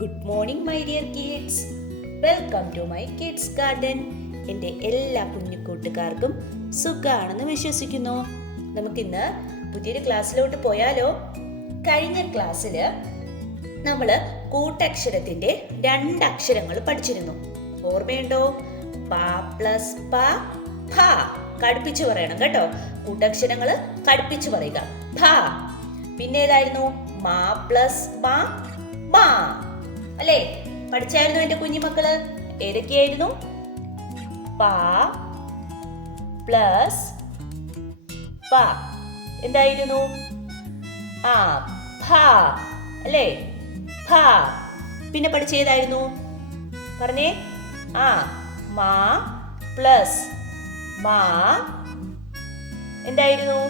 Good morning my dear kids. Welcome to my kids garden. എൻ്റെ എല്ലാ കുഞ്ഞു കൂട്ടുകാർക്കും സുഖമാണെന്ന് വിശ്വസിക്കുന്നു. നമുക്കിന്ന് പുതിയൊരു ക്ലാസ്സിലോട്ട് പോയാലോ? കഴിഞ്ഞ ക്ലാസ്സിൽ നമ്മൾ കൂട്ടക്ഷരത്തിൻ്റെ 2 അക്ഷരങ്ങൾ പഠിച്ചിരുന്നു. ഓർമ്മയുണ്ടോ? പ പ്ലസ് പ, ഭ. കടുപ്പിച്ച് പറയണം കേട്ടോ. കൂട്ടക്ഷരങ്ങൾ കടുപ്പിച്ച് പറയുക. ഭ. പിന്നെ ഏതായിരുന്നു? മാ പ്ലസ് മാ, മാ. അല്ലേ? പഠിച്ചായിരുന്നു എന്റെ കുഞ്ഞുമക്കള്? ഏതൊക്കെയായിരുന്നു? പ പ്ലസ് പ എന്തായിരുന്നു? ഭ. അല്ലേ? ഭ. പിന്നെ പഠിച്ചേതായിരുന്നു? പറഞ്ഞേ. മാ പ്ലസ് മാ എന്തായിരുന്നു?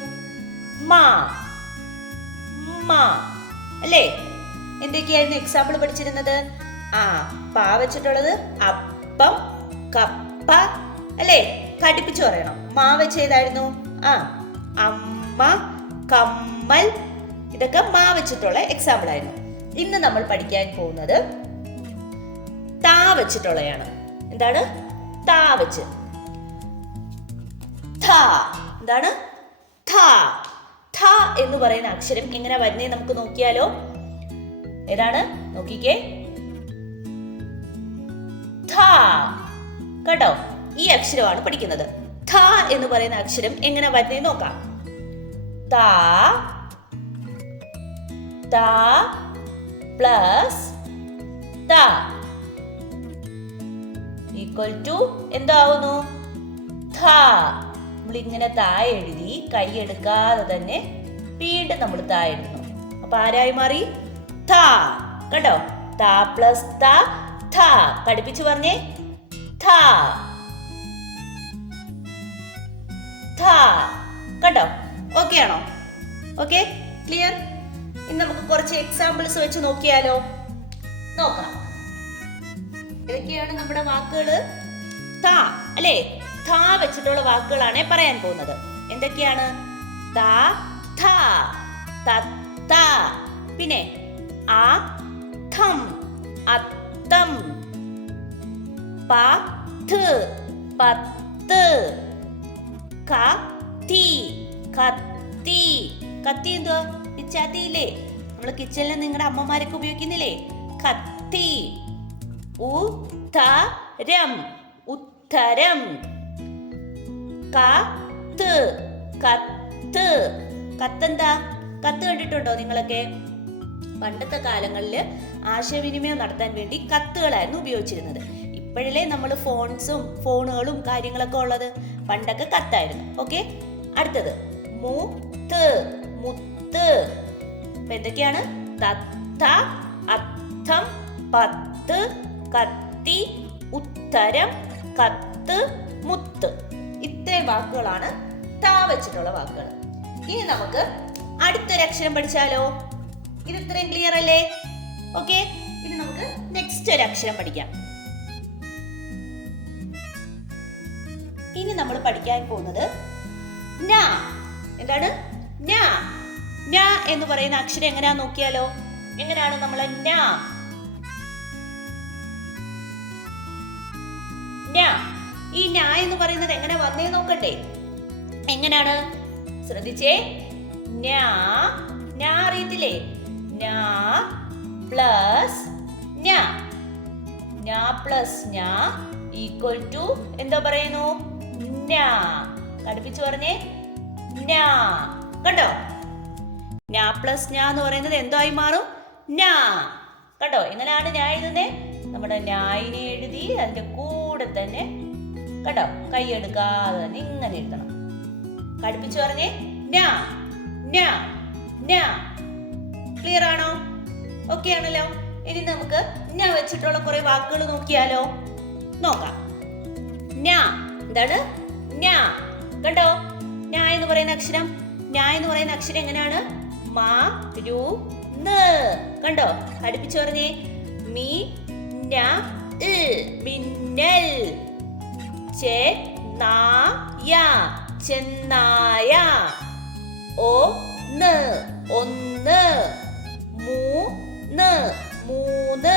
മാ, മാ. അല്ലേ? എന്തൊക്കെയായിരുന്നു എക്സാമ്പിൾ പഠിച്ചിരുന്നത്? പ വെച്ചിട്ടുള്ളത് അപ്പം, കപ്പ. അല്ലേ? കടുപ്പിച്ച് പറയണം. മാ വെച്ചേതായിരുന്നു? അമ്മ, കമ്മൽ. ഇതൊക്കെ മാ വെച്ചിട്ടുള്ള എക്സാമ്പിൾ ആയിരുന്നു. ഇന്ന് നമ്മൾ പഠിക്കാൻ പോകുന്നത് താ വെച്ചിട്ടുള്ളതാണ്. എന്താണ്? താ വെച്ച്. ഥ. എന്താണ്? ഥ. ഥ എന്ന് പറയുന്ന അക്ഷരം എങ്ങനെ വരുന്നേ നമുക്ക് നോക്കിയാലോ? ഏതാണ്? നോക്കിക്കേ. ഥ. കേട്ടോ? ഈ അക്ഷരമാണ് പഠിക്കുന്നത്. ഥ എന്ന് പറയുന്ന അക്ഷരം എങ്ങനെ വരുന്നേ നോക്കാം. ത, ത പ്ലസ് ത ഈക്വൽ ടു എന്താവുന്നു? ഥ. നമ്മളിങ്ങനെ താഴെ എഴുതി കൈ എടുക്കാതെ തന്നെ വീണ്ടും നമ്മൾ താഴെ എഴുതുന്നു. അപ്പൊ ആരായി മാറി? ഥ. കേട്ടോ? ത പ്ലസ് ത, ഥ. പഠിപ്പിച്ചു പറഞ്ഞേ. ഥ, ഥ. കേട്ടോ? ഓക്കെ ആണോ? Okay, clear? ഇനി നമുക്ക് കുറച്ച് എക്സാമ്പിൾസ് വെച്ച് നോക്കിയാലോ? നോക്കാം. ഏതൊക്കെയാണ് നമ്മുടെ വാക്കുകള്? ത. അല്ലേ? ഥ വെച്ചിട്ടുള്ള വാക്കുകളാണ് പറയാൻ പോകുന്നത്. എന്തൊക്കെയാണ്? ത, ഥ, തത്ത. പിന്നെ അഥം, അത്തം. പത്ത്, പത്ത്. കത്തി, കത്തി. കത്തി എന്തുവാ? പിച്ചാത്തിയില്ലേ? നമ്മള് കിച്ചണിൽ നിങ്ങളുടെ അമ്മമാരൊക്കെ ഉപയോഗിക്കുന്നില്ലേ? കത്തി. ഉത്തരം, ഉത്തരം. കത്ത്, കത്ത്. കത്തെന്താ? കത്ത് കണ്ടിട്ടുണ്ടോ നിങ്ങളൊക്കെ? പണ്ടത്തെ കാലങ്ങളിൽ ആശയവിനിമയം നടത്താൻ വേണ്ടി കത്തുകളായിരുന്നു ഉപയോഗിച്ചിരുന്നത്. ഇപ്പോഴല്ലേ നമ്മൾ ഫോണുകളും കാര്യങ്ങളൊക്കെ ഉള്ളത്. പണ്ടൊക്കെ കത്തായിരുന്നു. ഓക്കെ. അടുത്തത് മുത്ത്, മുത്ത്. അപ്പൊ എന്തൊക്കെയാണ്? തത്ത, അത്തം, പത്ത്, കത്തി, ഉത്തരം, കത്ത്, മുത്ത്. ഇത്രയും വാക്കുകളാണ് താ വെച്ചിട്ടുള്ള വാക്കുകൾ. ഇനി നമുക്ക് അടുത്തൊരു അക്ഷരം പഠിച്ചാലോ? ഇത് ഇത്രയും ക്ലിയർ അല്ലേ? ഓക്കെ. ഇനി നമുക്ക് നെക്സ്റ്റ് ഒരു അക്ഷരം പഠിക്കാം. ഇനി നമ്മൾ പഠിക്കാൻ പോകുന്നത് ന. എന്താണ്? ന. ന എന്ന് പറയുന്ന അക്ഷരം എങ്ങനെയാ നോക്കിയാലോ? എങ്ങനെയാണ് നമ്മൾ ന? ന. ഈ ന എന്ന് പറയുന്നത് എങ്ങനെ വന്നേ നോക്കട്ടെ. എങ്ങനെയാണ്? ശ്രദ്ധിച്ചേ. ന. ന അറിയത്തില്ലേ? ന പ്ലസ് ന. ന പ്ലസ് ന ഈക്വൽ ടു എന്താ പറയുന്നു? ന. കടുപ്പിച്ച് പറഞ്ഞേ. ന. കണ്ടോ? ന പ്ലസ് ന എന്ന് പറയുന്നത് എന്തായി മാറും? ന. കണ്ടോ? എങ്ങനെയാണ് ഞാൻ എഴുതുന്നേ? നമ്മുടെ ഞായിനെ എഴുതി അതിന്റെ കൂടെ തന്നെ കേട്ടോ കൈ എടുക്കാതെ തന്നെ ഇങ്ങനെ എഴുതണം. കടുപ്പിച്ച് പറഞ്ഞേ. ന, ന, ന. ക്ലിയർ ആണോ? ഓക്കെ ആണല്ലോ. ഇനി നമുക്ക് ന വെച്ചിട്ടുള്ള കുറെ വാക്കുകൾ നോക്കിയാലോ? നോക്കാം. ന. എന്താണ്? ന. കണ്ടോ? ന എന്ന് പറയുന്ന അക്ഷരം. ന എന്ന് പറയുന്ന അക്ഷരം എങ്ങനെയാണ്? മാ രു ന്. കണ്ടോ? കടുപ്പിച്ച് പറഞ്ഞേ. മി ന ഇ, മിന്നൽ. ചെന്നായ, ചെന്നായ. ഒന്ന്, ഒന്ന്. മൂന്ന്, മൂന്ന്.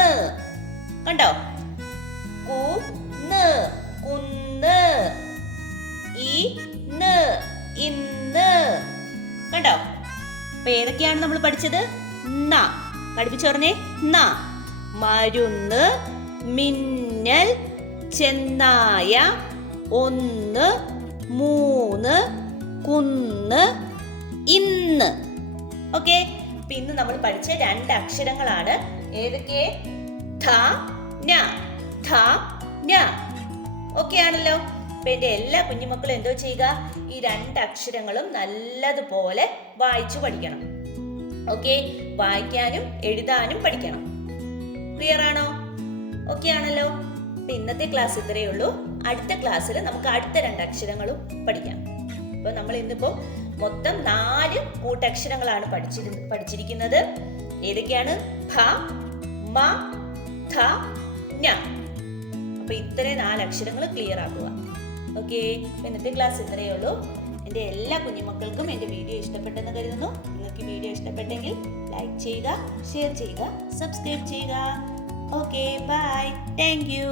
കണ്ടോ? കുന്ന്, കുന്ന്. ഇന്ന്, ഇന്ന്. കണ്ടോ? അപ്പൊ ഏതൊക്കെയാണ് നമ്മൾ പഠിച്ചത്? ന. പഠിപ്പിച്ചു പറഞ്ഞേ. ന. മരുന്ന്, മിന്നൽ, ചെന്നായ, ഒന്ന്, മൂന്ന്, കുന്ന്, ഇന്ന്. ഓക്കെ. അപ്പൊ ഇന്ന് നമ്മൾ പഠിച്ച 2 അക്ഷരങ്ങളാണ്. ഏതൊക്കെ? ധ, ന. ധ, ന. ഓക്കെ ആണല്ലോ. അപ്പൊ എന്റെ എല്ലാ കുഞ്ഞുമക്കളും എന്തോ ചെയ്യുക? ഈ 2 അക്ഷരങ്ങളും നല്ലതുപോലെ വായിച്ചു പഠിക്കണം. ഓക്കെ. വായിക്കാനും എഴുതാനും പഠിക്കണം. ക്ലിയർ ആണോ? ഓക്കെ ആണല്ലോ. അപ്പൊ ഇന്നത്തെ ക്ലാസ് ഇത്രയേ ഉള്ളൂ. അടുത്ത ക്ലാസ്സിൽ നമുക്ക് അടുത്ത 2 അക്ഷരങ്ങളും പഠിക്കാം. അപ്പൊ നമ്മൾ ഇന്നിപ്പോ മൊത്തം 4 കൂട്ടക്ഷരങ്ങളാണ് പഠിച്ചിരിക്കുന്നത്. ഏതൊക്കെയാണ്? ഭ, മ, ധ, ന. അപ്പൊ ഇത്രയും 4 അക്ഷരങ്ങൾ ക്ലിയർ ആക്കുക. ഓക്കെ. ഇന്നത്തെ ക്ലാസ് ഇത്രയേ ഉള്ളൂ. എൻ്റെ എല്ലാ കുഞ്ഞുമക്കൾക്കും എൻ്റെ വീഡിയോ ഇഷ്ടപ്പെട്ടെന്ന് കരുതുന്നു. നിങ്ങൾക്ക് വീഡിയോ ഇഷ്ടപ്പെട്ടെങ്കിൽ ലൈക്ക് ചെയ്യുക, ഷെയർ ചെയ്യുക, സബ്സ്ക്രൈബ് ചെയ്യുക. Okay, bye. Thank U.